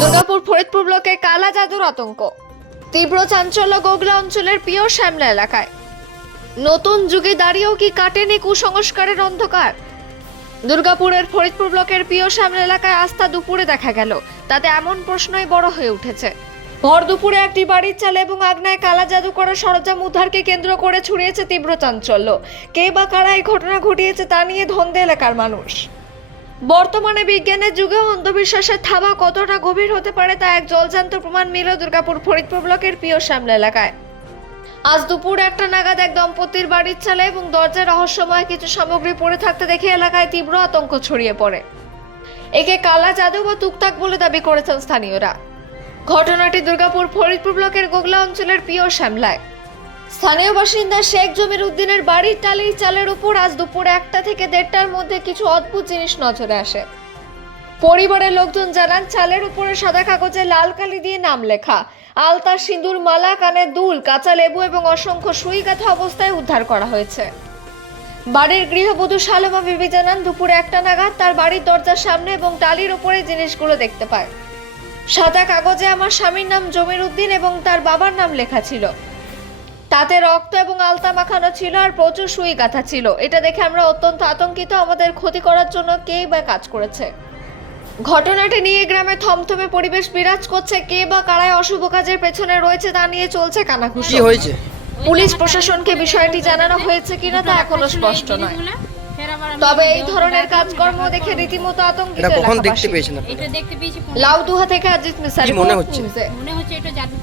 দুর্গাপুর ফরিদপুর ব্লকে কালা জাদুর আতঙ্ক। তীব্র চাঞ্চল্য গোগলা অঞ্চলের পিওর শ্যামলা এলাকায়। নতুন যুগে দাঁড়িয়েও কি কাটেনি কুসংস্কারের অন্ধকার? দুর্গাপুরের ফরিদপুর ব্লকের পিওর শ্যামলা এলাকায় আস্থা দুপুরে দেখা গেল। তাতে এমন প্রশ্নই বড় হয়ে উঠেছে। ভর দুপুরে একটি বাড়ির চালে এবং আগ্নেয় কালা জাদু করার সরঞ্জাম উদ্ধারকে কেন্দ্র করে ছড়িয়েছে তীব্র চাঞ্চল্য। কে বা কারা এই ঘটনা ঘটিয়েছে তা নিয়ে ধন্দে এলাকার মানুষ। বর্তমানে বিজ্ঞানের যুগেও অন্ধবিশ্বাসের থাবা কতটা গভীর হতে পারে তা এক জলজান্ত প্রমাণ মিলল দুর্গাপুর ফরিদপুর ব্লকের পিওর শ্যামলা এলাকায়। আজ দুপুর 1টা নাগাদ এক দম্পতির বাড়ির চালে এবং দরজায় রহস্যময় কিছু সামগ্রী পড়ে থাকতে দেখে এলাকায় তীব্র আতঙ্ক ছড়িয়ে পড়ে। একে কালা জাদু বা তুকতাক বলে দাবি করেছেন স্থানীয়রা। ঘটনাটি দুর্গাপুর ফরিদপুর ব্লকের গোগলা অঞ্চলের পিওর শ্যামলায়। স্থানীয় বাসিন্দা শেখ জমির উদ্দিনের বাড়ির টালির চালের উপর আজ দুপুর 1টা থেকে 1:30টার মধ্যে কিছু অদ্ভুত জিনিস নজরে আসে। পরিবারের লোকজন জানান, চালের উপরে সাদা কাগজে লাল কালি দিয়ে নাম লেখা, আলতা, সিঁদুর, মালা, কানের দুল, কাঁচা লেবু এবং অসংখ্য সুই গাঁথা অবস্থায় উদ্ধার করা হয়েছে। বাড়ির গৃহবধূ শালমা বিবি জানান, দুপুর 1টা নাগাদ তার বাড়ির দরজার সামনে এবং টালির উপরে জিনিসগুলো দেখতে পায়। সাদা কাগজে আমার স্বামীর নাম জমির উদ্দিন এবং তার বাবার নাম লেখা ছিল। তাতে রক্ত এবং আলতা মাখানো ছিল আর প্রচুর সুই গাঁথা ছিল। এটা দেখে আমরা অত্যন্ত আতঙ্কিত। আমাদের ক্ষতি করার জন্য কে বা কাজ করেছে? ঘটনাটি নিয়ে গ্রামে থমথমে পরিবেশ বিরাজ করছে। কে বা কারাই অশুভ কাজের পেছনে রয়েছে তা নিয়ে চলছে কানাঘুষো। কি হয়েছে? পুলিশ প্রশাসনকে বিষয়টি জানানো হয়েছে কিনা তা এখনো স্পষ্ট নয়। তবে এই ধরনের কাজকর্ম দেখে রীতিমতো আতঙ্কিত এটা কখন দেখতে এলাকাবাসী। পেয়েছেন আপনারা? এটা দেখতে পেয়েছি লাউদুহা থেকে আজিত মিসার কি মনে হচ্ছে? মনে হচ্ছে এটা জাদু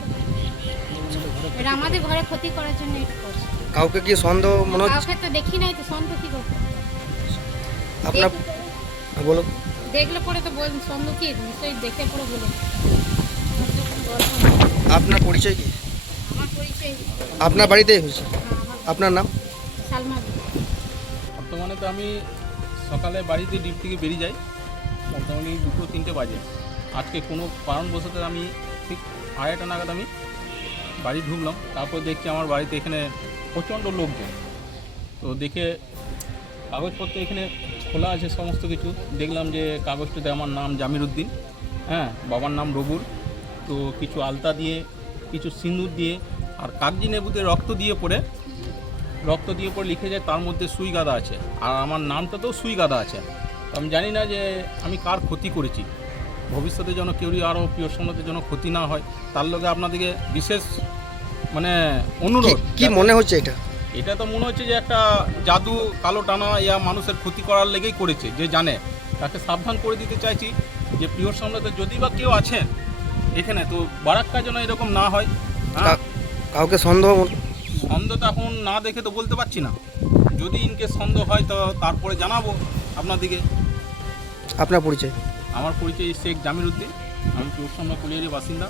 এটা আমাদের ঘরে ক্ষতি করার জন্য এটা করছে। কাউকে কি সন্দেহ মনে হচ্ছে? কাউকে তো দেখি নাই, তো সন্দেহ কি করতে? আপনার বলো। দেখলে পরে তো সন্দেহ কি, নিশ্চয়ই দেখে পরে বলো। আপনার পরিচয় কি? আমার পরিচয় আপনার বাড়িতেই হয়েছে? আপনার নাম? সালমা। বর্তমানে তো আমি সকালে বাড়িতে ডিউটি থেকে বেরিয়ে যাই, মোটামুটি 2-3টে বাজে। আজকে কোনো কারণবশত আমি ঠিক 2:30 নাগাদ আমি বাড়ি ঢুকলাম। তারপর দেখছি আমার বাড়িতে এখানে প্রচণ্ড লোকজন। তো দেখে কাগজপত্র এখানে খোলা আছে সমস্ত কিছু। দেখলাম যে কাগজটাতে আমার নাম জামির উদ্দিন, হ্যাঁ, বাবার নাম রবুর। তো কিছু আলতা দিয়ে, কিছু সিঁদুর দিয়ে আর কাগজি নেবুতে রক্ত দিয়ে পড়ে লিখে যায় তার মধ্যে সুই গাদা আছে, আর আমার নামটাতেও সুই গাদা আছে। তো আমি জানি না যে আমি কার ক্ষতি করেছি। ভবিষ্যতে যেন কেউই আরও প্রিয় সমাজের জন্য ক্ষতি না হয়, তার লগে আপনাদেরকে বিশেষ অনুরোধ। কি মনে হচ্ছে এটা? এটা তো মনে হচ্ছে যে একটা জাদু, কালো টানা ইয়া মানুষের ক্ষতি করার লেগেই করেছে। যে জানে তাকে সাবধান করে দিতে চাইছি যে প্রিয় সমাজে যদি বা কেউ আছেন এখানে, তো বারাক্কা যেন এরকম না হয়। হ্যাঁ, কাউকে সন্দেহ সন্দেহ তো এখন না দেখে তো বলতে পারছি না। যদি ইনকেস সন্দেহ হয় তো তারপরে জানাবো আপনাদেরকে। আপনার পরিচয়? আমার পরিচয় শেখ জামির উদ্দিন, আমি চৌরসম্মা কুলিয়ারি বাসিন্দা।